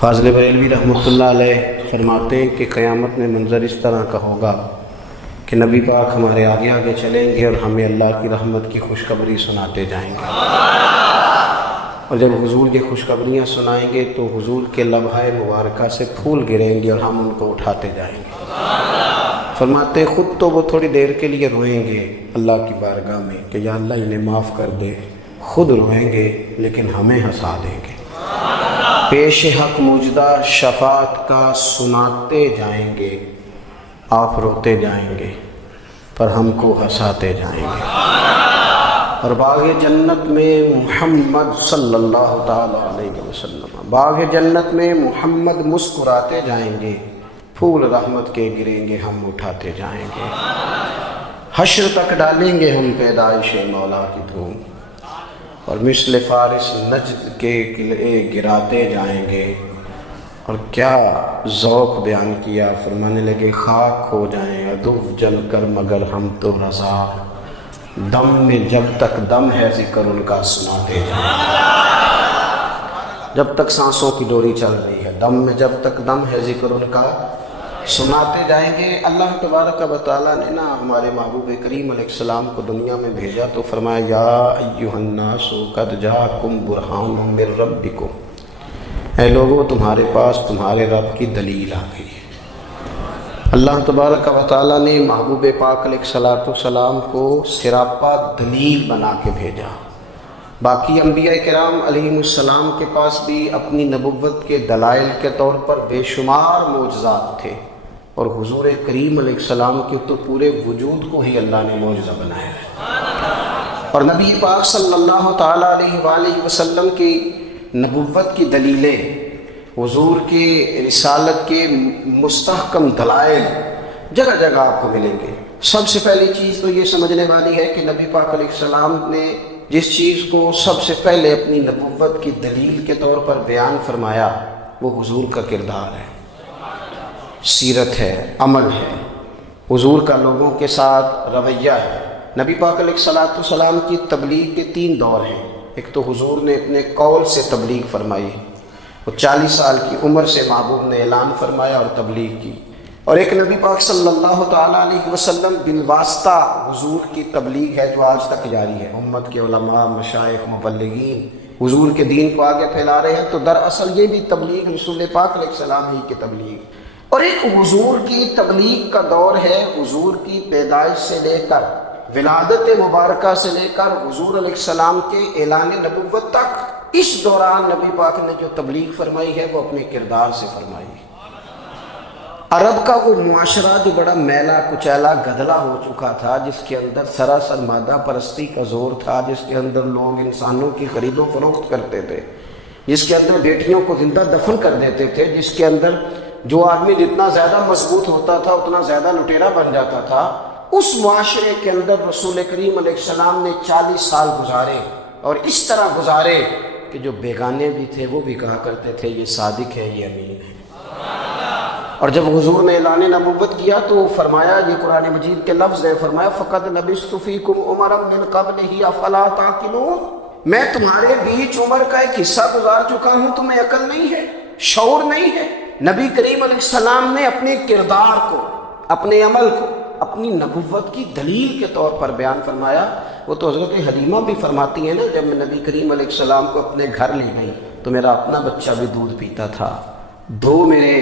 فاضل بریلوی رحمۃ اللہ علیہ فرماتے ہیں کہ قیامت میں منظر اس طرح کا ہوگا کہ نبی پاک ہمارے آگے آگے چلیں گے اور ہمیں اللہ کی رحمت کی خوشخبری سناتے جائیں گے، اور جب حضور کی خوشخبریاں سنائیں گے تو حضور کے لمحہ مبارکہ سے پھول گریں گے اور ہم ان کو اٹھاتے جائیں گے۔ فرماتے ہیں خود تو وہ تھوڑی دیر کے لیے روئیں گے اللہ کی بارگاہ میں کہ یا اللہ انہیں معاف کر دے، خود روئیں گے لیکن ہمیں ہنسا دیں گے۔ پیش حق مجدہ شفاعت کا سناتے جائیں گے، آپ روتے جائیں گے پر ہم کو ہنساتے جائیں گے۔ اور باغ جنت میں محمد صلی اللہ تعالی علیہ وسلم، باغ جنت میں محمد مسکراتے جائیں گے، پھول رحمت کے گریں گے ہم اٹھاتے جائیں گے۔ حشر تک ڈالیں گے ہم پیدائش مولا کی دھوم، اور مثل فارس نجد کے قلعے گراتے جائیں گے۔ اور کیا ذوق بیان کیا، فرمانے لگے خاک ہو جائیں عدو جل کر مگر ہم تو رضا، دم میں جب تک دم ہے ذکر ان کا سناتے جائیں گے۔ جب تک سانسوں کی ڈوری چل رہی ہے، دم میں جب تک دم ہے ذکر ان کا سناتے جائیں گے۔ اللہ تبارک و تعالیٰ نے نا ہمارے محبوب کریم علیہ السلام کو دنیا میں بھیجا تو فرمایا یا ایھا الناس قد جاءکم برہان من ربکم، اے لوگو تمہارے پاس تمہارے رب کی دلیل آ گئی ہے۔ اللہ تبارک و تعالیٰ نے محبوب پاک علیہ السلام کو سراپا دلیل بنا کے بھیجا۔ باقی انبیاء کرام علیہ السلام کے پاس بھی اپنی نبوت کے دلائل کے طور پر بے شمار معجزات تھے، اور حضور کریم علیہ السلام کے تو پورے وجود کو ہی اللہ نے معجزہ بنایا ہے۔ اور نبی پاک صلی اللہ تعالیٰ علیہ وآلہ وسلم کی نبوت کی دلیلیں، حضور کی رسالت کے مستحکم دلائل جگہ جگہ آپ کو ملیں گے۔ سب سے پہلی چیز تو یہ سمجھنے والی ہے کہ نبی پاک علیہ السلام نے جس چیز کو سب سے پہلے اپنی نبوت کی دلیل کے طور پر بیان فرمایا وہ حضور کا کردار ہے، سیرت ہے، عمل ہے، حضور کا لوگوں کے ساتھ رویہ ہے۔ نبی پاک علیہ السلام کی تبلیغ کے 3 دور ہیں۔ ایک تو حضور نے اپنے قول سے تبلیغ فرمائی، وہ 40 سال کی عمر سے محبوب نے اعلان فرمایا اور تبلیغ کی، اور ایک نبی پاک صلی اللہ تعالیٰ علیہ وسلم بالواسطہ حضور کی تبلیغ ہے جو آج تک جاری ہے۔ امت کے علماء، مشائخ، مبلغین حضور کے دین کو آگے پھیلا رہے ہیں، تو دراصل یہ بھی تبلیغ رسول پاک علیہ السلام ہی کی تبلیغ۔ اور ایک حضور کی تبلیغ کا دور ہے، حضور کی پیدائش سے لے کر ولادت مبارکہ سے لے کر حضور علیہ السلام کے اعلان نبوت تک، اس دوران نبی پاک نے جو تبلیغ فرمائی ہے وہ اپنے کردار سے فرمائی ہے۔ عرب کا وہ معاشرہ جو بڑا میلا کچیلا گدلا ہو چکا تھا، جس کے اندر سراسر مادہ پرستی کا زور تھا، جس کے اندر لوگ انسانوں کی خرید و فروخت کرتے تھے، جس کے اندر بیٹیوں کو زندہ دفن کر دیتے تھے، جس کے اندر جو آدمی جتنا زیادہ مضبوط ہوتا تھا اتنا زیادہ لٹیرا بن جاتا تھا، اس معاشرے کے اندر رسول کریم علیہ السلام نے 40 سال گزارے، اور اس طرح گزارے کہ جو بیگانے بھی تھے وہ بھی کہا کرتے تھے یہ صادق ہے، یہ امین ہے۔ اور جب حضور نے اعلان نبوت کیا تو فرمایا، یہ قرآن مجید کے لفظ ہے، فرمایا فَقَدْ لَبِثْتُ فِيكُمْ عُمَرًا مِّن قَبْلِهِ أَفَلَا تَعْقِلُونَ، میں تمہارے بیچ عمر کا ایک حصہ گزار چکا ہوں، تمہیں عقل نہیں ہے، شعور نہیں ہے۔ نبی کریم علیہ السلام نے اپنے کردار کو، اپنے عمل کو اپنی نبوت کی دلیل کے طور پر بیان فرمایا۔ وہ تو حضرت حلیمہ بھی فرماتی ہیں نا، جب میں نبی کریم علیہ السلام کو اپنے گھر لے گئی تو میرا اپنا بچہ بھی دودھ پیتا تھا، 2 میرے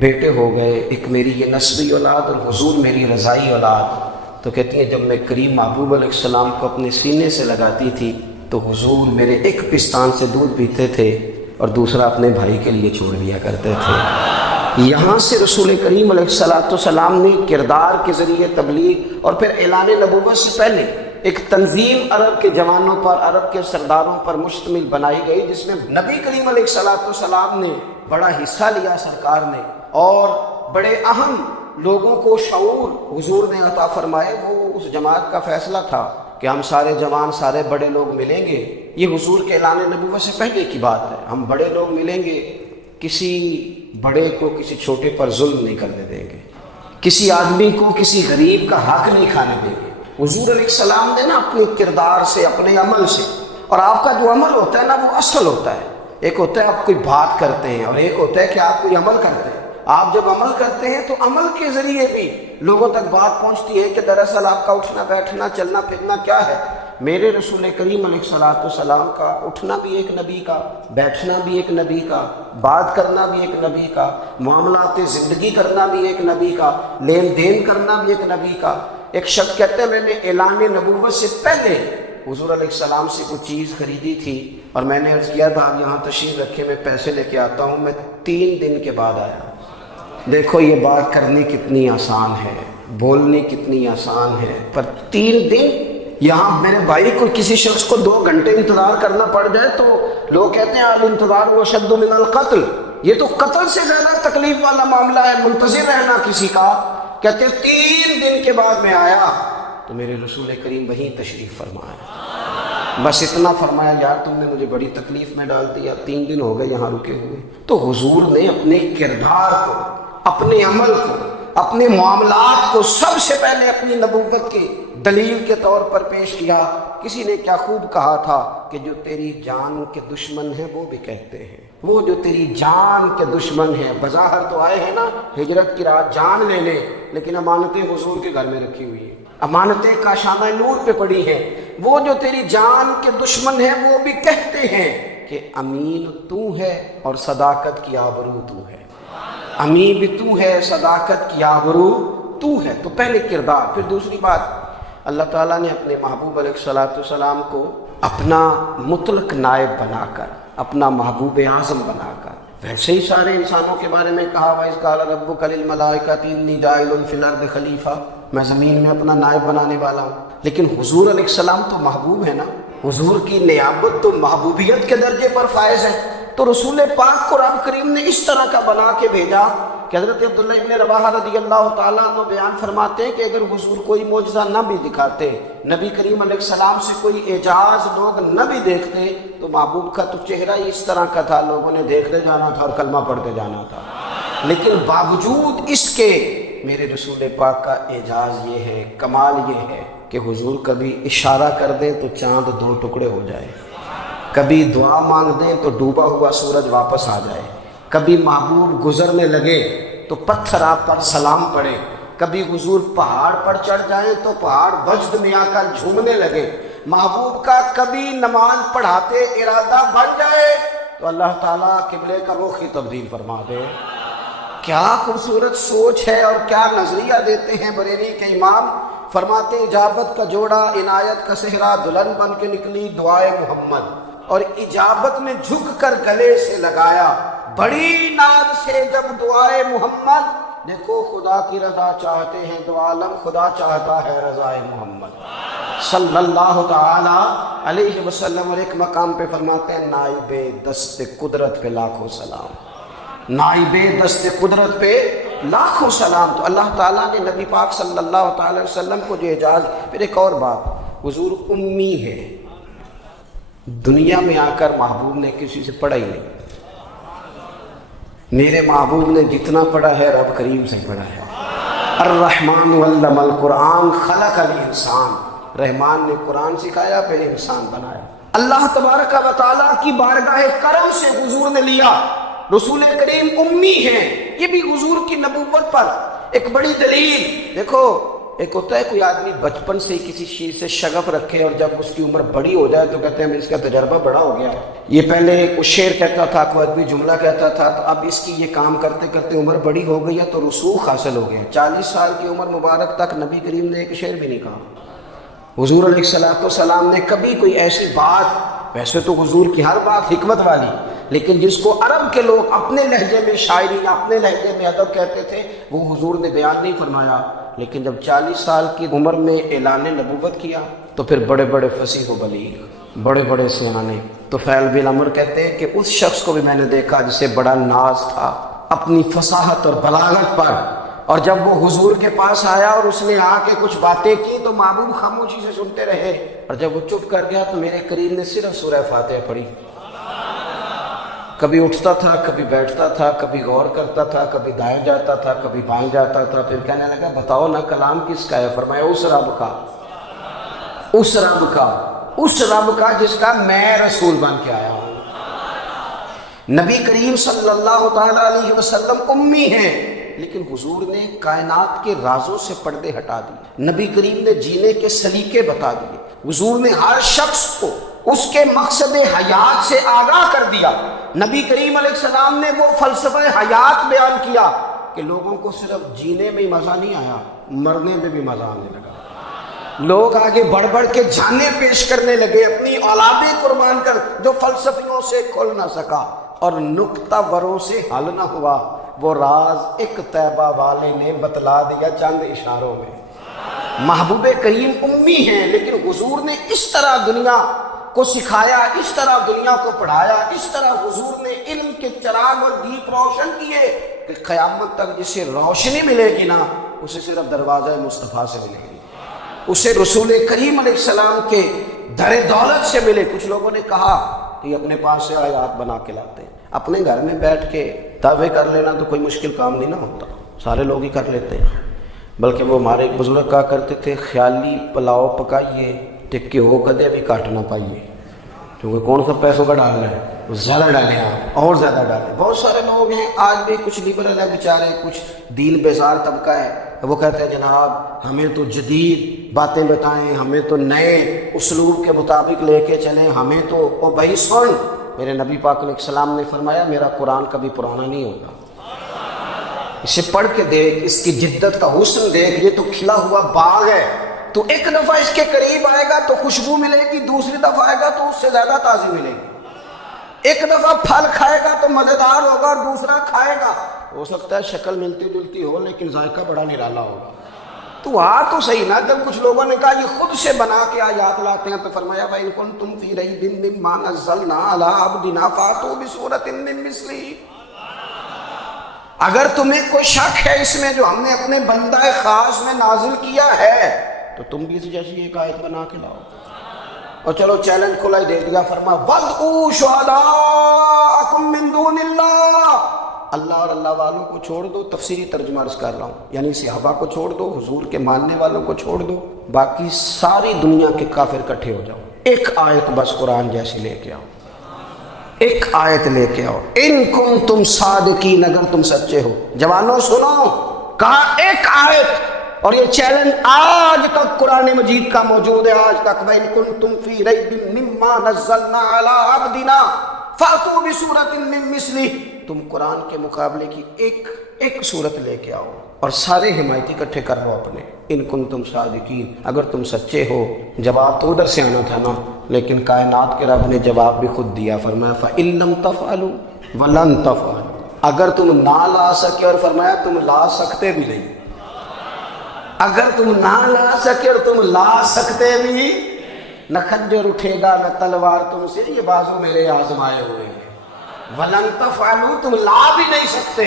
بیٹے ہو گئے، ایک میری یہ نسبی اولاد اور حضور میری رضائی اولاد۔ تو کہتی ہیں جب میں کریم محبوب علیہ السلام کو اپنے سینے سے لگاتی تھی تو حضور میرے ایک پستان سے دودھ پیتے تھے اور دوسرا اپنے بھائی کے لیے چھوڑ دیا کرتے تھے۔ یہاں سے رسول کریم علیہ السلام نے کردار کے ذریعے تبلیغ، اور پھر اعلان نبوت سے پہلے ایک تنظیم عرب کے جوانوں پر، عرب کے سرداروں پر مشتمل بنائی گئی، جس میں نبی کریم علیہ السلام نے بڑا حصہ لیا سرکار نے، اور بڑے اہم لوگوں کو شعور حضور نے عطا فرمائے۔ وہ اس جماعت کا فیصلہ تھا کہ ہم سارے جوان، سارے بڑے لوگ ملیں گے، یہ حضور کے اعلان نبوت سے پہلے کی بات ہے، ہم بڑے لوگ ملیں گے، کسی بڑے کو کسی چھوٹے پر ظلم نہیں کرنے دیں گے، کسی آدمی کو کسی غریب کا حق نہیں کھانے دیں گے۔ حضور علیہ السلام نے نا اپنے کردار سے، اپنے عمل سے، اور آپ کا جو عمل ہوتا ہے نا وہ اصل ہوتا ہے، ایک ہوتا ہے آپ کوئی بات کرتے ہیں اور ایک ہوتا ہے کہ آپ کوئی عمل کرتے ہیں۔ آپ جب عمل کرتے ہیں تو عمل کے ذریعے بھی لوگوں تک بات پہنچتی ہے کہ دراصل آپ کا اٹھنا بیٹھنا چلنا پھرنا کیا ہے۔ میرے رسول کریم علیہ الصلوۃ والسلام کا اٹھنا بھی ایک نبی کا، بیٹھنا بھی ایک نبی کا، بات کرنا بھی ایک نبی کا، معاملات زندگی کرنا بھی ایک نبی کا، لین دین کرنا بھی ایک نبی کا۔ ایک شخص کہتے ہیں میں نے اعلان نبوت سے پہلے حضور علیہ السلام سے کوئی چیز خریدی تھی اور میں نے عرض کیا تھا آپ یہاں تشریف رکھے میں پیسے لے کے آتا ہوں، میں 3 دن کے بعد آیا۔ دیکھو یہ بات کرنی کتنی آسان ہے، بولنی کتنی آسان ہے، پر 3 دن یہاں میرے بھائی کو کسی شخص کو 2 گھنٹے انتظار کرنا پڑ جائے تو لوگ کہتے ہیں الانتظار واشد من القتل، یہ تو قتل سے زیادہ تکلیف والا معاملہ ہے منتظر رہنا کسی کا۔ کہتے ہیں 3 دن کے بعد میں آیا تو میرے رسول کریم وہیں تشریف فرمایا، بس اتنا فرمایا یار تم نے مجھے بڑی تکلیف میں ڈال دیا، 3 دن ہو گئے یہاں رکے ہوئے۔ تو حضور نے اپنے کردار کو، اپنے عمل کو، اپنے معاملات کو سب سے پہلے اپنی نبوت کی دلیل کے طور پر پیش کیا۔ کسی نے کیا خوب کہا تھا کہ جو تیری جان کے دشمن ہیں وہ بھی کہتے ہیں، وہ جو تیری جان کے دشمن ہیں، بظاہر تو آئے ہیں نا ہجرت کی رات جان لے لے، لیکن امانتیں حضور کے گھر میں رکھی ہوئی ہیں، امانتیں کاشانہ نور پہ پڑی ہیں۔ وہ جو تیری جان کے دشمن ہیں وہ بھی کہتے ہیں کہ امین تو ہے اور صداقت کی آبرو تو ہے، امین بھی تو ہے، صداقت کی آبرو تو ہے۔ تو پہلے کردار، پھر دوسری بات، اللہ تعالیٰ نے اپنے محبوب علیہ الصلوۃ والسلام کو اپنا مطلق نائب بنا کر، اپنا محبوب اعظم بنا کر، ویسے ہی سارے انسانوں کے بارے میں کہا وَإِذْ قَالَ رَبُّكَ لِلْمَلَائِكَةِ إِنِّي جَاعِلٌ فِي الْأَرْضِ خلیفہ، میں زمین میں اپنا نائب بنانے والا ہوں۔ لیکن حضور علیہ السلام تو محبوب ہے نا، حضور کی نیابت تو محبوبیت کے درجے پر فائز ہے۔ تو رسول پاک کو رب کریم نے اس طرح کا بنا کے بھیجا کہ حضرت عبداللہ ابن رواحہ رضی اللہ تعالیٰ عنہ بیان فرماتے ہیں کہ اگر حضور کوئی معجزہ نہ بھی دکھاتے، نبی کریم علیہ السلام سے کوئی اعجاز لوگ نہ بھی دیکھتے، تو محبوب کا تو چہرہ ہی اس طرح کا تھا، لوگوں نے دیکھتے جانا تھا اور کلمہ پڑھتے جانا تھا۔ لیکن باوجود اس کے میرے رسول پاک کا اعجاز یہ ہے، کمال یہ ہے کہ حضور کبھی اشارہ کر دیں تو چاند 2 ٹکڑے ہو جائے، کبھی دعا مانگ دیں تو ڈوبا ہوا سورج واپس آ جائے، کبھی محبوب گزرنے لگے تو پتھر آپ پر سلام پڑے، کبھی حضور پہاڑ پر چڑھ جائیں تو پہاڑ وجد میں آ کر جھومنے لگے، محبوب کا کبھی نماز پڑھاتے ارادہ بن جائے تو اللہ تعالیٰ قبلے کا رخ ہی تبدیل فرما دے۔ کیا خوبصورت سوچ ہے اور کیا نظریہ دیتے ہیں بریلی کے امام، فرماتے اجابت کا جوڑا عنایت کا صحرا دلہن بن کے نکلی دعائے محمد، اور اجابت نے جھک کر گلے سے لگایا بڑی ناز سے جب دعائے محمد، دیکھو خدا کی رضا چاہتے ہیں دو عالم، خدا چاہتا ہے رضائے محمد صلی اللہ تعالی علیہ وسلم۔ اور ایک مقام پہ فرماتے ہیں نائب دست قدرت پہ لاکھوں سلام، نائب دست قدرت پہ لاکھوں سلام۔ تو اللہ تعالیٰ نے نبی پاک صلی اللہ تعالی وسلم کو جو اعجاز۔ پھر ایک اور بات، حضور امی ہے، دنیا میں آ کر محبوب نے کسی سے پڑھا ہی نہیں، میرے محبوب نے جتنا پڑھا ہے رب کریم سے پڑھا ہے۔ الرحمن علم القرآن خلق الانسان، رحمان نے قرآن سکھایا پھر انسان بنایا۔ اللہ تبارک و تعالیٰ کی بارگاہ کرم سے حضور نے لیا، رسول کریم امی ہیں، یہ بھی حضور کی نبوت پر ایک بڑی دلیل۔ دیکھو ایک ہوتا ہے کوئی آدمی بچپن سے کسی چیز سے شغف رکھے اور جب اس کی عمر بڑی ہو جائے تو کہتے ہیں اس کا تجربہ بڑا ہو گیا، یہ پہلے کوئی شعر کہتا تھا، کوئی ادبی جملہ کہتا تھا، تو اب اس کی یہ کام کرتے کرتے عمر بڑی ہو گئی ہے تو رسوخ حاصل ہو گئے۔ 40 سال کی عمر مبارک تک نبی کریم نے ایک شعر بھی نہیں کہا۔ حضور علیہ الصلوۃ والسلام نے کبھی کوئی ایسی بات، ویسے تو حضور کی ہر بات حکمت والی، لیکن جس کو عرب کے لوگ اپنے لہجے میں شاعری، اپنے لہجے میں ادب کہتے تھے، وہ حضور نے بیان نہیں فرمایا۔ لیکن جب 40 سال کی عمر میں اعلان نبوت کیا تو پھر بڑے بڑے فصیح و بلیغ، بڑے بڑے سیانے طفیل بن عمرو کہتے ہیں کہ اس شخص کو بھی میں نے دیکھا جسے بڑا ناز تھا اپنی فصاحت اور بلاغت پر، اور جب وہ حضور کے پاس آیا اور اس نے آ کے کچھ باتیں کی تو محبوب خاموشی سے سنتے رہے، اور جب وہ چپ کر گیا تو میرے کریم نے صرف سورہ فاتحہ پڑھی۔ کبھی اٹھتا تھا، کبھی بیٹھتا تھا، کبھی غور کرتا تھا، کبھی دائیں جاتا تھا، کبھی بائیں جاتا تھا، پھر کہنے لگا بتاؤ نا کلام کس کا ہے؟ فرمایا اس رب کا، اس رب کا، اس رب کا جس کا میں رسول بن کے آیا ہوں۔ نبی کریم صلی اللہ تعالیٰ علیہ وسلم امی ہیں، لیکن حضور نے کائنات کے رازوں سے پردے ہٹا دیے، نبی کریم نے جینے کے سلیقے بتا دیے، حضور نے ہر شخص کو اس کے مقصد حیات سے آگاہ کر دیا۔ نبی کریم علیہ السلام نے وہ فلسفہ حیات بیان کیا کہ لوگوں کو صرف جینے میں ہی مزہ نہیں آیا، مرنے میں بھی مزہ آنے لگا۔ لوگ آگے بڑھ بڑھ کے جانیں پیش کرنے لگے، اپنی اولادیں قربان کر، جو فلسفیوں سے کھل نہ سکا اور نکتہ وروں سے حل نہ ہوا، وہ راز ایک طیبہ والے نے بتلا دیا چند اشاروں میں۔ محبوب کریم امی ہیں، لیکن حضور نے اس طرح دنیا کو سکھایا، اس طرح دنیا کو پڑھایا، اس طرح حضور نے علم کے چراغ اور دیپ روشن کیے کہ قیامت تک جسے روشنی ملے گی نا، اسے صرف دروازہ مصطفیٰ سے ملے گی، اسے رسول کریم علیہ السلام کے در دولت سے ملے۔ کچھ لوگوں نے کہا کہ اپنے پاس سے آیات بنا کے لاتے ہیں، اپنے گھر میں بیٹھ کے دعوے کر لینا تو کوئی مشکل کام نہیں نہ ہوتا، سارے لوگ ہی کر لیتے ہیں۔ بلکہ وہ ہمارے ایک بزرگ کہا کرتے تھے، خیالی پلاؤ پکائیے ٹکے ہو کدے بھی کاٹ نہ پائیے، کیونکہ کون سا پیسوں کا ڈالنا ہے، زیادہ ڈالیں آپ اور زیادہ ڈالیں۔ بہت سارے لوگ ہیں آج بھی، کچھ لبرل ہے بیچارے، کچھ دین بیزار طبقہ ہے، وہ کہتے ہیں جناب ہمیں تو جدید باتیں بتائیں، ہمیں تو نئے اسلوب کے مطابق لے کے چلیں، ہمیں تو او بھائی سن، میرے نبی پاک علیہ السلام نے فرمایا میرا قرآن کبھی پرانا نہیں ہوگا، اسے پڑھ کے دیکھ، اس کی جدت کا حسن دیکھ، یہ تو کھلا ہوا باغ ہے، تو ایک دفعہ اس کے قریب آئے گا تو خوشبو ملے گی، دوسری دفعہ آئے گا تو اس سے زیادہ تازی ملے گی، ایک دفعہ پھل کھائے گا تو مزیدار ہوگا اور دوسرا کھائے گا، ہو سکتا ہے شکل ملتی جلتی ہو لیکن ذائقہ بڑا نرالا ہوگا۔ تو تو صحیح نا، جب کچھ لوگوں نے کہا یہ خود سے بنا کے آیات لاتے ہیں تو فرمایا بھائی کنتم فی ریب مما نزلنا علی عبدنا فاتوا بسورۃ من مثلہ، اگر تمہیں کوئی شک ہے اس میں جو ہم نے اپنے بندہ خاص میں نازل کیا ہے تو تم بھی اس جیسی ایک آیت بنا کے لاؤ۔ اور چلو چیلنج کھلا ہی دے دیا، فرما وَادْعُوا شُهَدَاءَكُم مِّن دُونِ اللَّهِ، اللہ اور اللہ والوں کو چھوڑ دو، تفسیری ترجمہ عرض کر رہا ہوں، یعنی صحابہ کو چھوڑ دو، حضور کے ماننے والوں کو چھوڑ دو، باقی ساری دنیا کے کافر اکٹھے ہو جاؤ، ایک آیت بس قرآن جیسی لے کے آؤ، ایک آیت لے کے آؤ، ان کنتم صادقین، اگر تم سچے ہو۔ جوانوں سنو، کہا ایک آیت، اور یہ چیلنج آج تک قرآن مجید کا موجود ہے، آج تک وَإِن كُنتُمْ فِي رَيْبٍ مِّمَّا نَزَّلْنَا عَلَىٰ عَبْدِنَا فَأْتُوا بِسُورَةٍ مِّن مِّثْلِهِ، تم قرآن کے مقابلے کی ایک صورت لے کے آؤ اور سارے حمایتی اکٹھے کر لو اپنے، ان کنتم صادقین، اگر تم سچے ہو۔ جواب تو ادھر سے آنا تھا نا، لیکن کائنات کے رب نے جواب بھی خود دیا، فرمایا فَإِن لَّمْ تَفْعَلُوا وَلَن تَفْعَلُوا، اگر تم نہ لا سکے، اور فرمایا تم لا سکتے بھی نہیں، اگر تم نہ لا سکے اور تم لا سکتے بھی، نہ خنجر اٹھے گا نہ تلوار تم سے، یہ بازو میرے آزمائے ہوئے ہیں، وَلَن تَفْعَلُوا، تم لا بھی نہیں سکتے،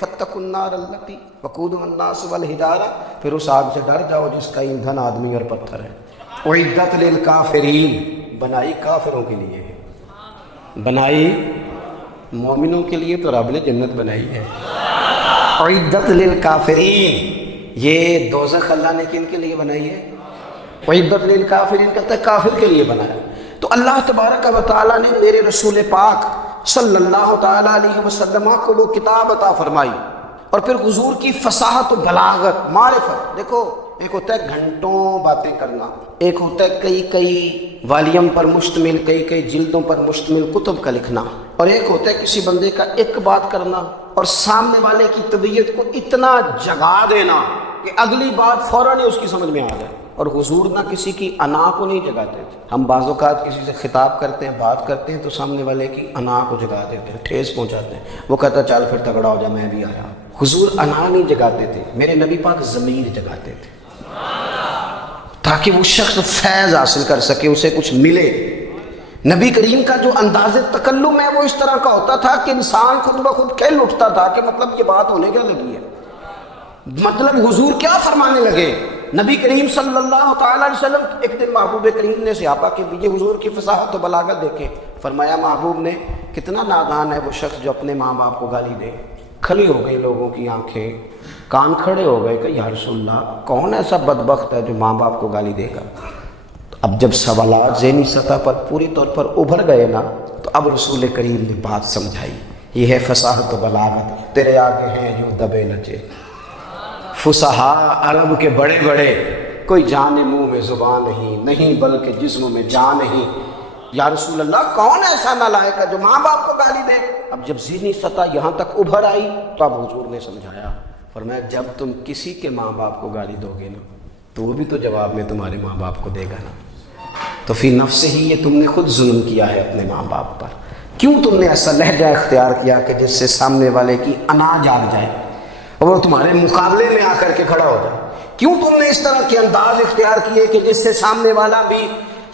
فَاتَّقُوا النَّارَ الَّتِي وَقُودُهَا النَّاسُ وَالْحِجَارَةُ، پھر اس آگ سے ڈر جاؤ جس کا ایندھن آدمی اور پتھر ہے، اُعِدَّتْ لِلْكَافِرِينَ، بنائی کافروں کے لیے، بنائی مومنوں کے لیے تو رب نے جنت بنائی ہے، اُعِدَّتْ لِلْكَافِرِينَ، یہ دوزخ اللہ نے کن کے لیے بنائی ہے؟ وَعِدَّتْ لِلْكَافِرِينَ، کہتا ہے کافر کے لیے بنایا۔ تو اللہ تبارک و تعالیٰ نے میرے رسول پاک صلی اللہ تعالیٰ علیہ وسلم کو وہ کتاب عطا فرمائی، اور پھر حضور کی فصاحت و بلاغت، معرفت، دیکھو ایک ہوتا ہے گھنٹوں باتیں کرنا، ایک ہوتا ہے کئی والیم پر مشتمل، کئی جلدوں پر مشتمل کتب کا لکھنا، اور ایک ہوتا ہے کسی بندے کا ایک بات کرنا اور سامنے والے کی طبیعت کو اتنا جگا دینا کہ اگلی بات فوراً ہی اس کی سمجھ میں آ جائے۔ اور حضور نہ کسی کی انا کو نہیں جگاتے تھے، ہم بعض اوقات کسی سے خطاب کرتے ہیں، بات کرتے ہیں تو سامنے والے کی انا کو جگا دیتے ہیں، ٹھیس پہنچاتے ہیں، وہ کہتا چل پھر تگڑا ہو جا میں بھی آیا۔ حضور انا نہیں جگاتے تھے، میرے نبی پاک ضمیر جگاتے تھے تاکہ وہ شخص فیض حاصل کر سکے، اسے کچھ ملے۔ نبی کریم کا جو انداز تکلم ہے وہ اس طرح کا ہوتا تھا کہ انسان خود بخود کہہ اٹھتا تھا کہ مطلب یہ بات ہونے کیا لگی ہے، مطلب حضور کیا فرمانے لگے۔ نبی کریم صلی اللہ تعالیٰ علیہ وسلم، ایک دن محبوب کریم نے صحابہ کے پیچھے حضور کی فصاحت و بلاغت دیکھے، فرمایا محبوب نے کتنا نادان ہے وہ شخص جو اپنے ماں باپ کو گالی دے۔ کھلی ہو گئی لوگوں کی آنکھیں، کان کھڑے ہو گئے کہ یا رسول اللہ کون ایسا بدبخت ہے جو ماں باپ کو گالی دے گا۔ تو اب جب سوالات ذہنی سطح پر پوری طور پر ابھر گئے نا، تو اب رسول کریم نے بات سمجھائی. یہ ہے فصاحت و بلاغت. تیرے آگے ہیں جو دبے نچے فصحا عرب کے بڑے بڑے، کوئی جان منہ میں زبان نہیں بلکہ جسم میں جان نہیں. یا رسول اللہ کون ایسا نالائق ہے جو ماں باپ کو گالی دے؟ اب جب ذہنی سطح یہاں تک ابھر آئی تو اب حضور نے سمجھایا، فرمایا جب تم کسی کے ماں باپ کو گالی دو گے نا تو وہ بھی تو جواب میں تمہارے ماں باپ کو دے گا نا. تو فی نفس ہی یہ تم نے خود ظلم کیا ہے اپنے ماں باپ پر. کیوں تم نے ایسا لہجہ اختیار کیا کہ جس سے سامنے والے کی انا جاگ جائے اور وہ تمہارے مقابلے میں آ کر کے کھڑا ہو جائے؟ کیوں تم نے اس طرح کے انداز اختیار کیے کہ جس سے سامنے والا بھی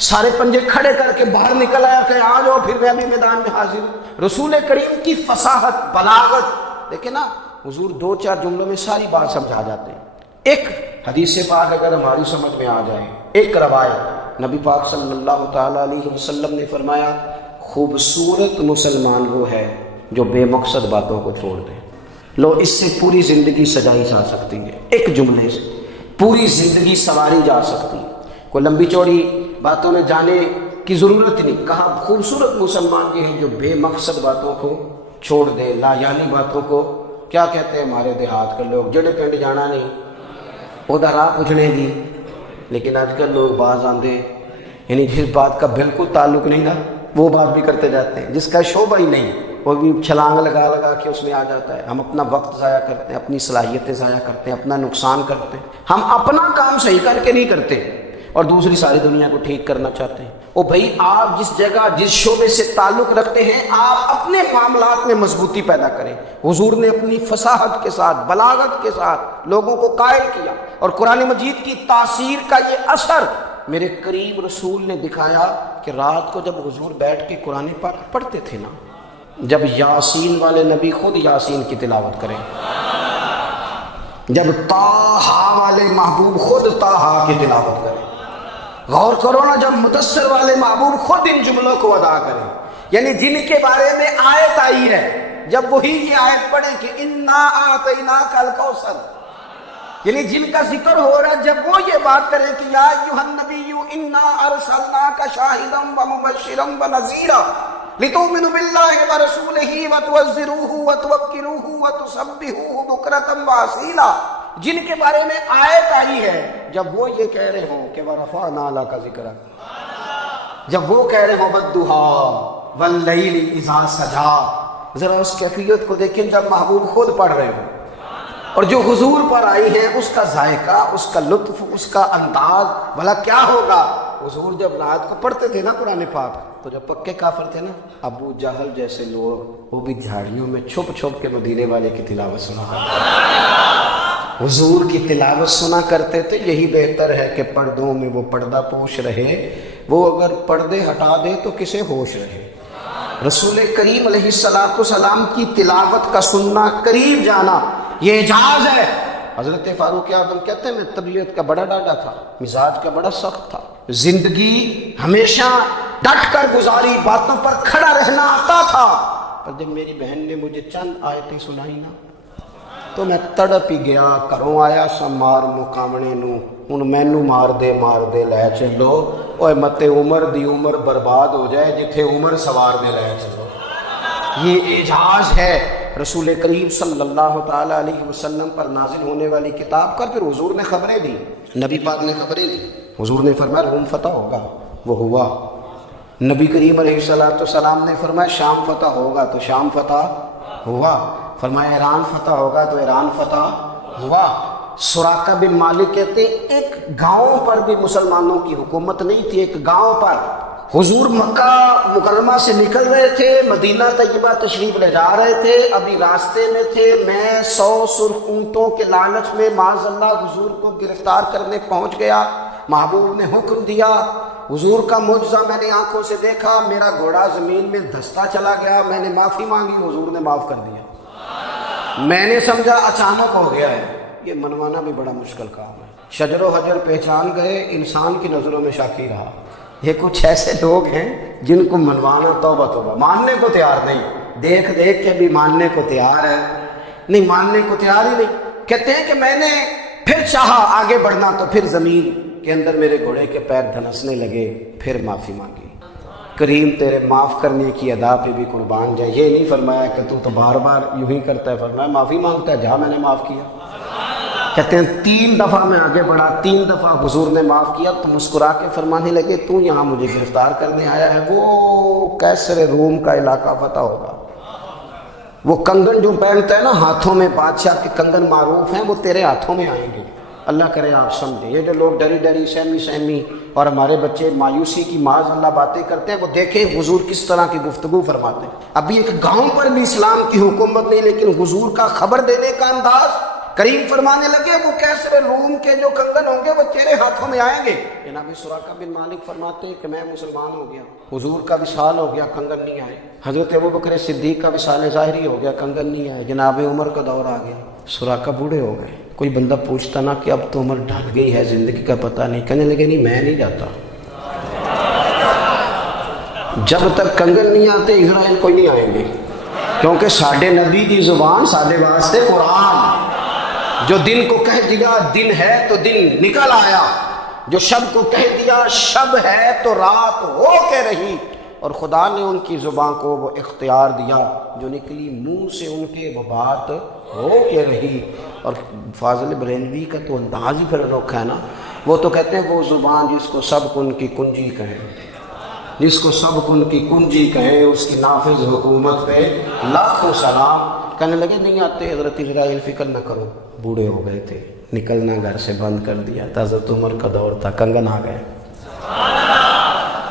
سارے پنجے کھڑے کر کے باہر نکل آیا کہ آ جاؤ پھر میں بھی میدان میں حاضر ہوں؟ رسول کریم کی فصاحت بلاغت دیکھیں نا، حضور 2-4 جملوں میں ساری بات سمجھا جاتے ہیں. ایک حدیث پاک اگر ہماری سمجھ میں آ جائے، ایک روایت نبی پاک صلی اللہ تعالیٰ علیہ وسلم نے فرمایا خوبصورت مسلمان وہ ہے جو بے مقصد باتوں کو چھوڑ دے. لو اس سے پوری زندگی سجائی جا سکتی ہے، ایک جملے سے پوری زندگی سنواری جا سکتی ہے. کوئی لمبی چوڑی باتوں میں جانے کی ضرورت نہیں. کہا خوبصورت مسلمان یہ ہے جو بے مقصد باتوں کو چھوڑ دے، لا یعنی باتوں کو. کیا کہتے ہیں ہمارے دیہات کے لوگ، جڑے پنڈ جانا نہیں ادھر راہ پوچھنے دی. لیکن آج کل لوگ باز آندے یعنی جس بات کا بالکل تعلق نہیں نا وہ بات بھی کرتے جاتے ہیں، جس کا شعبہ ہی نہیں وہ بھی چھلانگ لگا کے اس میں آ جاتا ہے. ہم اپنا وقت ضائع کرتے ہیں، اپنی صلاحیتیں ضائع کرتے ہیں، اپنا نقصان کرتے ہیں. ہم اپنا کام صحیح کر کے نہیں کرتے اور دوسری ساری دنیا کو ٹھیک کرنا چاہتے ہیں. او بھائی آپ جس جگہ جس شعبے سے تعلق رکھتے ہیں آپ اپنے معاملات میں مضبوطی پیدا کریں. حضور نے اپنی فصاحت کے ساتھ بلاغت کے ساتھ لوگوں کو قائل کیا، اور قرآن مجید کی تاثیر کا یہ اثر میرے کریم رسول نے دکھایا کہ رات کو جب حضور بیٹھ کے قرآن پاک پڑھتے تھے نا، جب یاسین والے نبی خود یاسین کی تلاوت کریں، جب طٰہٰ والے محبوب خود طٰہٰ کی تلاوت کریں، غور کرو نا جب مدثر والے محبوب خود ان جملوں کو ادا کریں، یعنی جن کے بارے میں آیت آئی ہے جب وہی یہ آیت پڑھیں کہ انا اعطیناک الکوثر، یعنی جن کا ذکر ہو رہا ہے جب وہ یہ بات کریں کہ یا ایھا النبی انا ارسلناک شاہدا ومبشرا ونذیرا لتؤمنوا باللہ ورسولہ وتعزروہ وتوقروہ وتسبحوہ بکرۃ واصیلا، جن کے بارے میں آیت آئی ہے جب وہ یہ کہہ رہے ہوں کہ ورفعنا لک ذکرک، جب وہ کہہ رہے ہوں والضحیٰ واللیل اذا سجا. ذرا اس کیفیت کو دیکھیں جب محبوب خود پڑھ رہے ہوں، اور جو حضور پر آئی ہے اس کا ذائقہ، اس کا لطف، اس کا انداز بھلا کیا ہوگا. حضور جب رات کو پڑھتے تھے نا قرآن پاک تو جو پکے کافر تھے نا ابو جہل جیسے لوگ وہ بھی جھاڑیوں میں چھپ چھپ کے مدینے والے کی تلاوت سنا کرتے تھے، حضور کی تلاوت سنا کرتے تھے. یہی بہتر ہے کہ پردوں میں وہ پردہ پوش رہے، وہ اگر پردے ہٹا دے تو کسے ہوش رہے. رسول کریم علیہ السلام کی تلاوت کا سننا، قریب جانا یہ اعجاز ہے. حضرت فاروق اعظم کہتے ہیں میں طبیعت کا بڑا ڈاڈا تھا، مزاج کا بڑا سخت تھا، زندگی ہمیشہ ڈٹ کر گزاری، باتوں پر کھڑا رہنا آتا تھا، پر جب میری بہن نے مجھے چند آیتیں سنائی نا تو میں تڑپ ہی گیا. کروں آیا سا مار مقامنے نو ہن مینو مار دے لے چلو، اوے متے عمر دی عمر برباد ہو جائے جتھے عمر سوار دے لے چلو. یہ اعجاز ہے رسول کریم صلی اللہ تعالیٰ علیہ وسلم پر نازل ہونے والی کتاب کا. پھر حضور نے خبریں دی، نبی پاک نے خبریں دی. حضور نے فرمایا روم فتح ہوگا، وہ ہوا. نبی کریم علیہ السلام نے فرمایا شام فتح ہوگا، تو شام فتح ہوا. فرمایا ایران فتح ہوگا، تو ایران فتح ہوا. سراقہ بن مالک کہتے ہیں ایک گاؤں پر بھی مسلمانوں کی حکومت نہیں تھی. ایک گاؤں پر حضور مکہ مکرمہ سے نکل رہے تھے، مدینہ طیبہ تشریف لے جا رہے تھے، ابھی راستے میں تھے. میں 100 سرخ اونٹوں کے لالچ میں معاذ اللہ حضور کو گرفتار کرنے پہنچ گیا. محبوب نے حکم دیا، حضور کا معجزہ میں نے آنکھوں سے دیکھا، میرا گھوڑا زمین میں دھستا چلا گیا. میں نے معافی مانگی، حضور نے معاف کر دیا. میں نے سمجھا اچانک ہو گیا ہے. یہ منوانا بھی بڑا مشکل کام ہے. شجر و حجر پہچان گئے، انسان کی نظروں میں شاکی رہا. یہ کچھ ایسے لوگ ہیں جن کو منوانا توبہ توبہ، ماننے کو تیار نہیں، دیکھ دیکھ کے بھی ماننے کو تیار ہے نہیں، ماننے کو تیار ہی نہیں. کہتے ہیں کہ میں نے پھر چاہا آگے بڑھنا تو پھر زمین کے اندر میرے گھوڑے کے پیر دھنسنے لگے، پھر معافی مانگی۔ کریم تیرے معاف کرنے کی ادا پہ بھی قربان جائے۔ یہ نہیں فرمایا کہ تو بار بار یوں ہی کرتا ہے، فرمایا معافی مانگتا ہے، جہاں میں نے معاف کیا۔ کہتے ہیں 3 دفعہ میں آگے بڑھا، 3 دفعہ حضور نے معاف کیا تو مسکرا کے فرمانے لگے تو یہاں مجھے گرفتار کرنے آیا ہے؟ وہ کیسر روم کا علاقہ پتہ ہوگا، وہ کنگن جو پہنتا ہے نا ہاتھوں میں، بادشاہ کے کنگن معروف ہیں، وہ تیرے ہاتھوں میں آئیں گے۔ اللہ کرے آپ سمجھیں، یہ جو لوگ ڈری ڈری سہمی اور ہمارے بچے مایوسی کی معاذ اللہ باتیں کرتے ہیں، وہ دیکھیں حضور کس طرح کی گفتگو فرماتے ہیں۔ ابھی ایک گاؤں پر بھی اسلام کی حکومت نہیں، لیکن حضور کا خبر دینے کا انداز، کریم فرمانے لگے وہ کیسر روم کے جو کنگن ہوں گے وہ تیرے ہاتھوں میں آئیں گے۔ جناب سراقہ بن مالک فرماتے ہیں کہ میں مسلمان ہو گیا، حضور کا وصال ہو گیا، کنگن نہیں آئے۔ حضرت ابوبکر صدیق کا وصال ظاہری ہو گیا، کنگن نہیں آئے۔ جناب عمر کا دور آ گیا، سراقہ بوڑھے ہو گئے۔ کوئی بندہ پوچھتا نا کہ اب تو عمر ڈھل گئی ہے، زندگی کا پتہ نہیں، کہنے لگے نہیں میں نہیں جاتا، جب تک کنگن نہیں آتے اسرائیل کوئی نہیں آئیں گے، کیونکہ ساڈے نبی کی زبان ساڈے واسطے قرآن، جو دن کو کہہ دیا دن ہے تو دن نکل آیا، جو شب کو کہہ دیا شب ہے تو رات ہو کے رہی، اور خدا نے ان کی زبان کو وہ اختیار دیا، جو نکلی منہ سے ان کے وہ بات ہو کے رہی۔ اور فاضل بریلوی کا تو انداز ہی پھر انوکھا ہے نا، وہ تو کہتے ہیں وہ زبان جس کو سب کن کی کنجی کہیں، جس کو سب کن کی کنجی کہیں، اس کی نافذ حکومت پہ لاکھوں سلام۔ کہنے لگے نہیں آتے حضرت اسرائیل، فکر نہ کرو، بوڑھے ہو گئے تھے، نکلنا گھر سے بند کر دیا تھا، حضرت عمر کا دور تھا، کنگن آ گئے۔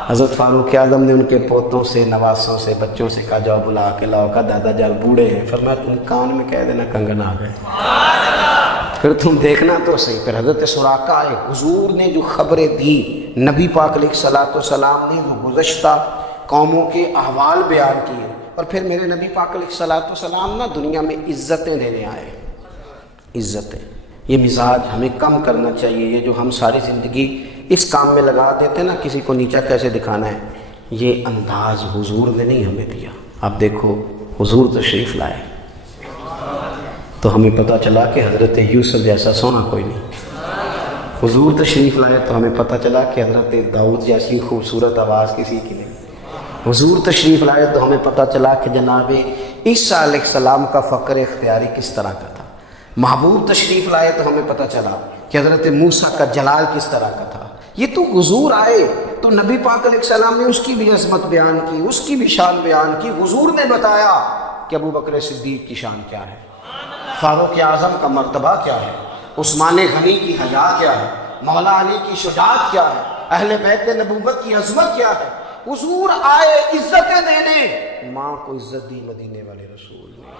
حضرت فاروق اعظم نے ان کے پوتوں سے، نواسوں سے، بچوں سے کہا جاؤ بلا کے لاؤ، کہا دادا جان بوڑھے ہیں، فرمایا تم کان میں کہہ دینا کنگن آ گئے، پھر تم دیکھنا تو صحیح۔ پھر حضرت سراقہ آئے، حضور نے جو خبریں دی، نبی پاک علیہ الصلوۃ نے جو گزشتہ قوموں کے احوال بیان کیے، اور پھر میرے نبی پاک علیہ الصلوۃ نا دنیا میں عزتیں دینے آئے۔ عزتیں، یہ مزاج ہمیں کم کرنا چاہیے، یہ جو ہم ساری زندگی اس کام میں لگا دیتے ہیں نا، کسی کو نیچا کیسے دکھانا ہے، یہ انداز حضور نے نہیں ہمیں دیا۔ آپ دیکھو حضور تشریف لائے تو ہمیں پتہ چلا کہ حضرت یوسف جیسا سونا کوئی نہیں، حضور تشریف لائے تو ہمیں پتہ چلا کہ حضرت داؤد جیسی خوبصورت آواز کسی کی نہیں، حضور تشریف لائے تو ہمیں پتہ چلا کہ جناب عیسیٰ علیہ السلام کا فقر اختیاری کس طرح کا تھا، محبوب تشریف لائے تو ہمیں پتہ چلا کہ حضرت موسیٰ کا جلال کس طرح کا تھا۔ یہ تو حضور آئے تو نبی پاک علیہ السلام نے اس کی بھی عظمت بیان کی، اس کی بھی شان بیان کی، حضور نے بتایا کہ ابوبکر صدیق کی شان کیا ہے، فاروق اعظم کا مرتبہ کیا ہے، عثمان غنی کی حیا کیا ہے، مولا علی کی شجاعت کیا ہے، اہل بیت نبوت کی عظمت کیا ہے۔ حضور آئے عزتیں دینے، ماں کو عزت دی مدینے والے رسول نے،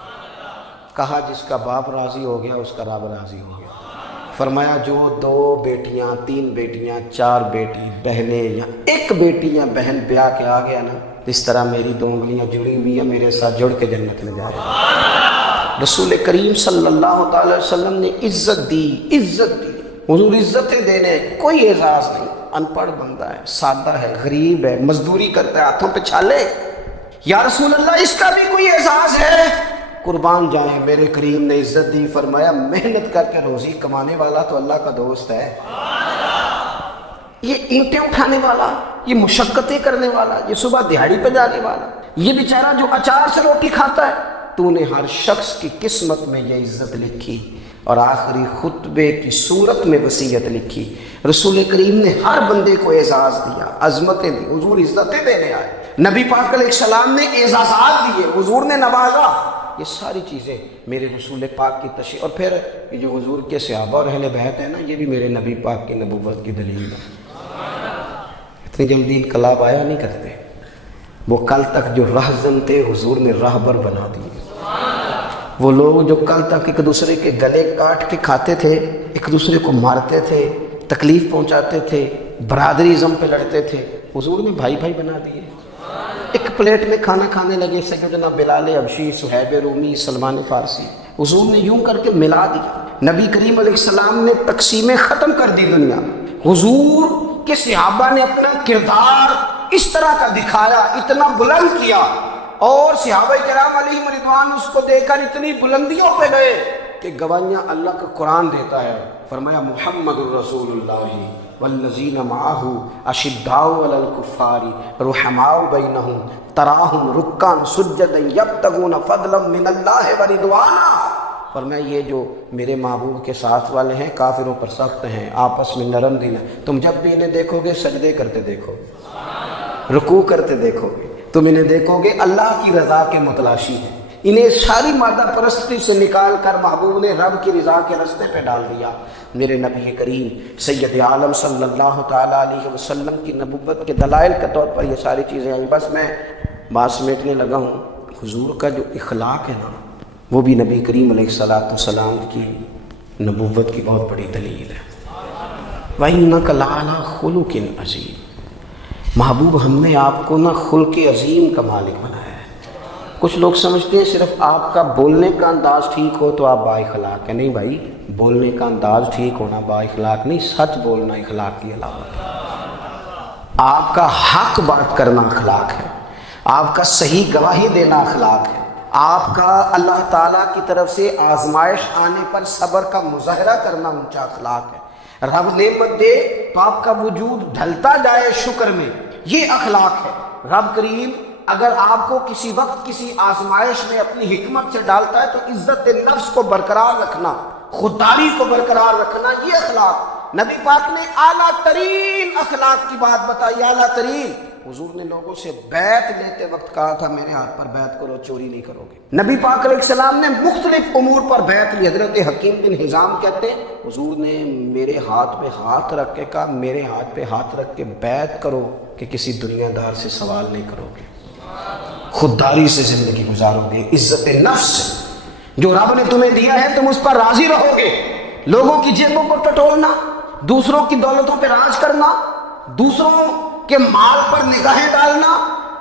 کہا جس کا باپ راضی ہو گیا اس کا رب راضی ہو گیا۔ فرمایا جو 2 بیٹیاں 3 بیٹیاں 4 بیٹی بہنیں یا ایک بیٹی یا بہن بیاہ کے آ گیا نا، اس طرح میری 2 انگلیاں جڑی ہوئی ہیں، میرے ساتھ جڑ کے جنت میں جائے گا۔ رسول کریم صلی اللہ تعالی وسلم نے عزت دی، عزت دی، حضور عزتیں دینے، کوئی اعزاز نہیں، ان پڑھ بندہ ہے، سادہ ہے، غریب ہے، مزدوری کرتا ہے، ہاتھوں پہ چھالے، یا رسول اللہ اس کا بھی کوئی اعزاز ہے؟ قربان جائیں، میرے کریم نے عزت دی، فرمایا محنت کر کے روزی کمانے والا تو اللہ کا دوست ہے، یہ اینٹیں اٹھانے والا، یہ مشقتیں کرنے والا، یہ صبح دیہڑی پہ جانے والا، یہ بیچارہ جو اچار سے روٹی کھاتا ہے، تو نے ہر شخص کی قسمت میں یہ عزت لکھی اور آخری خطبے کی صورت میں وصیت لکھی۔ رسول کریم نے ہر بندے کو اعزاز دیا، عظمتیں دی، حضور عزتیں دینے آئے، نبی پاک علیہ السلام نے اعزازات دیے، حضور نے نوازا۔ یہ ساری چیزیں میرے رسول پاک کی تشریح، اور پھر یہ جو حضور کے صحابہ اور اہل بیت ہے نا، یہ بھی میرے نبی پاک کی نبوت کی دلیل ہے۔ اتنی جلدی انقلاب آیا نہیں کرتے، وہ کل تک جو رہزن تھے حضور نے راہبر بنا دیے، وہ لوگ جو کل تک ایک دوسرے کے گلے کاٹ کے کھاتے تھے، ایک دوسرے کو مارتے تھے، تکلیف پہنچاتے تھے، برادریزم پہ لڑتے تھے، حضور نے بھائی بھائی بنا دیے، ایک پلیٹ میں کھانا کھانے لگے، سیدنا بلال حبشی، صہیب رومی، سلمان فارسی، حضور نے یوں کر کے ملا دیا۔ نبی کریم علیہ السلام نے تقسیمیں ختم کر دی دنیا، حضور کے صحابہ نے اپنا کردار اس طرح کا دکھایا، اتنا بلند کیا، اور صحابہ کرام علیہم رضوان اس کو دیکھ کر اتنی بلندیوں پہ گئے کہ گواہیاں اللہ کا قرآن دیتا ہے۔ فرمایا محمد الرسول اللہ والذین معہ اشداء علی الکفار رحماء بینہم تراہم رکعا سجدا یبتغون فضلا من اللہ ورضوانا۔ فرمایا یہ جو میرے محبوب کے ساتھ والے ہیں کافروں پر سخت ہیں، آپس میں نرم دل ہیں، تم جب بھی انہیں دیکھو گے سجدے کرتے دیکھو گے، رکوع کرتے دیکھو گے، تم انہیں دیکھو گے اللہ کی رضا کے متلاشی ہیں۔ انہیں ساری مادہ پرستی سے نکال کر محبوب نے رب کی رضا کے راستے پہ ڈال دیا۔ میرے نبی کریم سید عالم صلی اللہ تعالیٰ علیہ وسلم کی نبوت کے دلائل کے طور پر یہ ساری چیزیں آئیں۔ بس میں بات سمیٹنے لگا ہوں۔ حضور کا جو اخلاق ہے نا، وہ بھی نبی کریم علیہ السلام کی نبوت کی بہت بڑی دلیل ہے۔ وَإِنَّكَ لَعَلَىٰ خُلُقٍ عَظِيمٍ، محبوب ہم نے آپ کو نا خلق عظیم کا مالک بنایا ہے۔ کچھ لوگ سمجھتے ہیں صرف آپ کا بولنے کا انداز ٹھیک ہو تو آپ با اخلاق ہیں۔ نہیں بھائی، بولنے کا انداز ٹھیک ہونا با اخلاق نہیں، سچ بولنا اخلاق کی علامت ہے۔ آپ کا حق بات کرنا اخلاق ہے، آپ کا صحیح گواہی دینا اخلاق ہے، آپ کا اللہ تعالیٰ کی طرف سے آزمائش آنے پر صبر کا مظاہرہ کرنا اونچا اخلاق ہے۔ رب نعمت دے تو آپ کا وجود ڈھلتا جائے شکر میں، یہ اخلاق ہے۔ رب کریم اگر آپ کو کسی وقت کسی آزمائش میں اپنی حکمت سے ڈالتا ہے تو عزت نفس کو برقرار رکھنا، خودداری کو برقرار رکھنا، یہ اخلاق۔ نبی پاک نے اعلیٰ ترین اخلاق کی بات بتائی، اعلیٰ ترین۔ حضور نے لوگوں سے بیعت لیتے وقت کہا تھا میرے ہاتھ پر بیعت کرو، چوری نہیں کرو گے۔ نبی پاک علیہ السلام نے مختلف امور پر بیعت لی۔ حضرت حکیم بن حزام کہتے ہیں حضور نے میرے ہاتھ پہ ہاتھ رکھ کے کہا میرے ہاتھ پہ ہاتھ رکھ کے بیعت کرو کہ کسی دنیا دار سے سوال نہیں کرو گے، خودداری سے زندگی گزارو گے، عزت نفس جو رب نے تمہیں دیا ہے تم اس پر راضی رہو گے۔ لوگوں کی جیبوں کو ٹٹولنا، دوسروں کی دولتوں پہ راج کرنا، دوسروں کے مال پر نگاہیں ڈالنا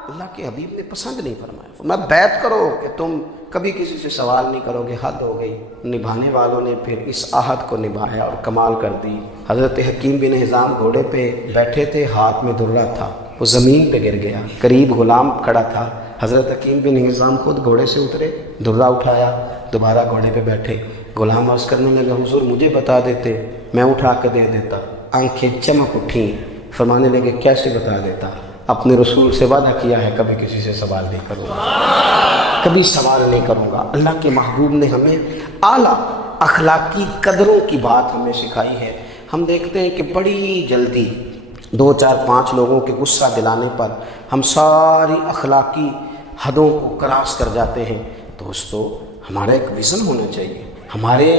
اللہ کے حبیب نے پسند نہیں فرمایا۔ میں بیعت کرو کہ تم کبھی کسی سے سوال نہیں کرو گے، حد ہو گئی۔ نبھانے والوں نے پھر اس عہد کو نبھایا اور کمال کر دی۔ حضرت حکیم بن حزام گھوڑے پہ بیٹھے تھے، ہاتھ میں درہ تھا، وہ زمین پہ گر گیا، قریب غلام کھڑا تھا۔ حضرت حکیم بن حزام خود گھوڑے سے اترے، درہ اٹھایا، دوبارہ گھوڑے پہ بیٹھے۔ غلام عرض کرنے لگا حضور مجھے بتا دیتے میں اٹھا کے دے دیتا۔ آنکھیں چمک اٹھیں، فرمانے لگے کیسے بتا دیتا؟ اپنے رسول سے وعدہ کیا ہے کبھی کسی سے سوال نہیں کروں گا، کبھی سوال نہیں کروں گا۔ اللہ کے محبوب نے ہمیں اعلیٰ اخلاقی قدروں کی بات ہمیں سکھائی ہے۔ ہم دیکھتے ہیں کہ بڑی جلدی 2 4 5 لوگوں کے غصہ دلانے پر ہم ساری اخلاقی حدوں کو کراس کر جاتے ہیں۔ دوستو ہمارا ایک ویژن ہونا چاہیے، ہمارے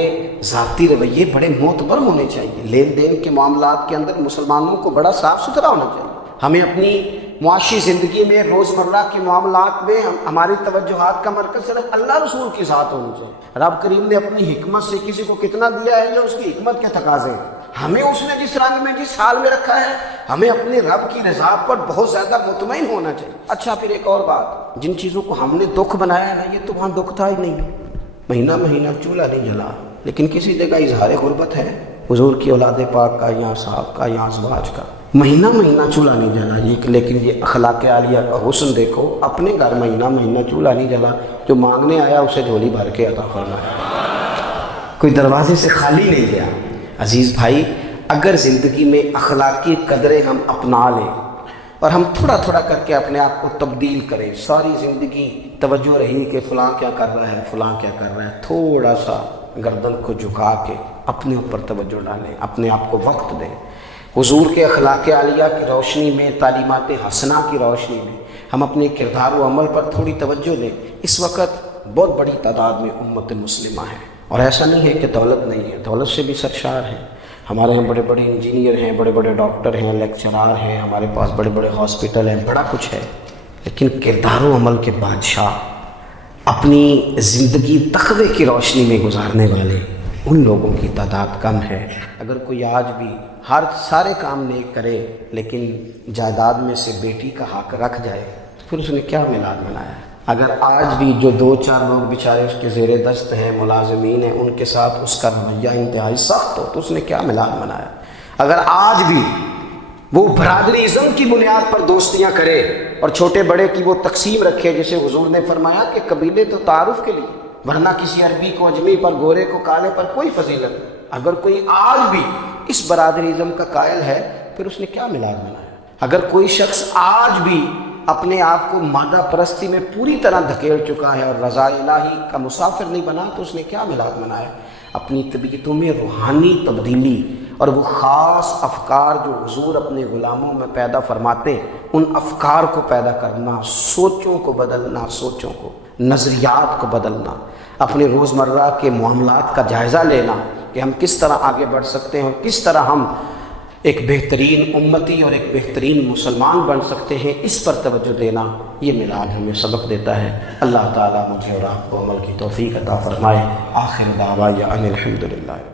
ذاتی رویے بڑے معتبر ہونے چاہیے۔ لین دین کے معاملات کے اندر مسلمانوں کو بڑا صاف ستھرا ہونا چاہیے۔ ہمیں اپنی معاشی زندگی میں روزمرہ کے معاملات میں ہماری توجہات کا مرکز صرف اللہ رسول کی ذات ہونی چاہیے۔ رب کریم نے اپنی حکمت سے کسی کو کتنا دیا ہے یہ اس کی حکمت کے تقاضے ہیں۔ ہمیں اس نے جس رنگ میں جس حال میں رکھا ہے ہمیں اپنے رب کی رضا پر بہت زیادہ مطمئن ہونا چاہیے۔ اچھا پھر ایک اور بات، جن چیزوں کو ہم نے دکھ بنایا ہے نا یہ تو وہاں دکھ تھا ہی نہیں، مہینہ مہینہ چولہا نہیں جلا، لیکن کسی جگہ اظہار غربت ہے حضور کی اولاد پاک کا یا صاحب کا یا ازواج کا، مہینہ مہینہ چولہا نہیں جلا۔ لیکن یہ اخلاق عالیہ کا حسن دیکھو، اپنے گھر مہینہ مہینہ چولہا نہیں جلا، جو مانگنے آیا اسے جھولی بھر کے عطا فرمایا، کوئی دروازے سے خالی نہیں گیا۔ عزیز بھائی اگر زندگی میں اخلاقی قدریں ہم اپنا لیں اور ہم تھوڑا تھوڑا کر کے اپنے آپ کو تبدیل کریں، ساری زندگی توجہ رہی کہ فلاں کیا کر رہا ہے فلاں کیا کر رہا ہے، تھوڑا سا گردن کو جھکا کے اپنے اوپر توجہ ڈالیں، اپنے آپ کو وقت دیں۔ حضور کے اخلاق عالیہ کی روشنی میں، تعلیمات حسنہ کی روشنی میں ہم اپنے کردار و عمل پر تھوڑی توجہ دیں۔ اس وقت بہت بڑی تعداد میں امت مسلمہ ہے، اور ایسا نہیں ہے کہ دولت نہیں ہے، دولت سے بھی سرشار ہیں۔ ہمارے یہاں بڑے بڑے انجینئر ہیں، بڑے بڑے ڈاکٹر ہیں، لیکچرار ہیں، ہمارے پاس بڑے بڑے ہاسپٹل ہیں، بڑا کچھ ہے، لیکن کردار و عمل کے بادشاہ، اپنی زندگی تقوی کی روشنی میں گزارنے والے ان لوگوں کی تعداد کم ہے۔ اگر کوئی آج بھی سارے کام نیک کرے لیکن جائیداد میں سے بیٹی کا حق رکھ جائے تو پھر اس نے کیا میلاد منایا ہے؟ اگر آج بھی جو 2 4 لوگ بیچارے اس کے زیر دست ہیں، ملازمین ہیں، ان کے ساتھ اس کا رویہ انتہائی سخت ہو تو اس نے کیا میلاد منایا؟ اگر آج بھی وہ برادری ازم کی بنیاد پر دوستیاں کرے اور چھوٹے بڑے کی وہ تقسیم رکھے، جیسے حضور نے فرمایا کہ قبیلے تو تعارف کے لیے، ورنہ کسی عربی کو اجمی پر، گورے کو کالے پر کوئی فضیلت نہیں۔ اگر کوئی آج بھی اس برادری ازم کا قائل ہے، پھر اس نے کیا میلاد منایا؟ اگر کوئی شخص آج بھی اپنے آپ کو مادہ پرستی میں پوری طرح دھکیل چکا ہے اور رضا الہی کا مسافر نہیں بنا، تو اس نے کیا میلاد منایا؟ اپنی طبیعتوں میں روحانی تبدیلی اور وہ خاص افکار جو حضور اپنے غلاموں میں پیدا فرماتے، ان افکار کو پیدا کرنا، سوچوں کو بدلنا، سوچوں کو، نظریات کو بدلنا، اپنے روزمرہ کے معاملات کا جائزہ لینا کہ ہم کس طرح آگے بڑھ سکتے ہیں اور کس طرح ہم ایک بہترین امتی اور ایک بہترین مسلمان بن سکتے ہیں، اس پر توجہ دینا، یہ میلاد ہمیں سبق دیتا ہے۔ اللہ تعالیٰ مجھے اور آپ کو عمل کی توفیق عطا فرمائے۔ آخر دعوانا ان الحمدللہ۔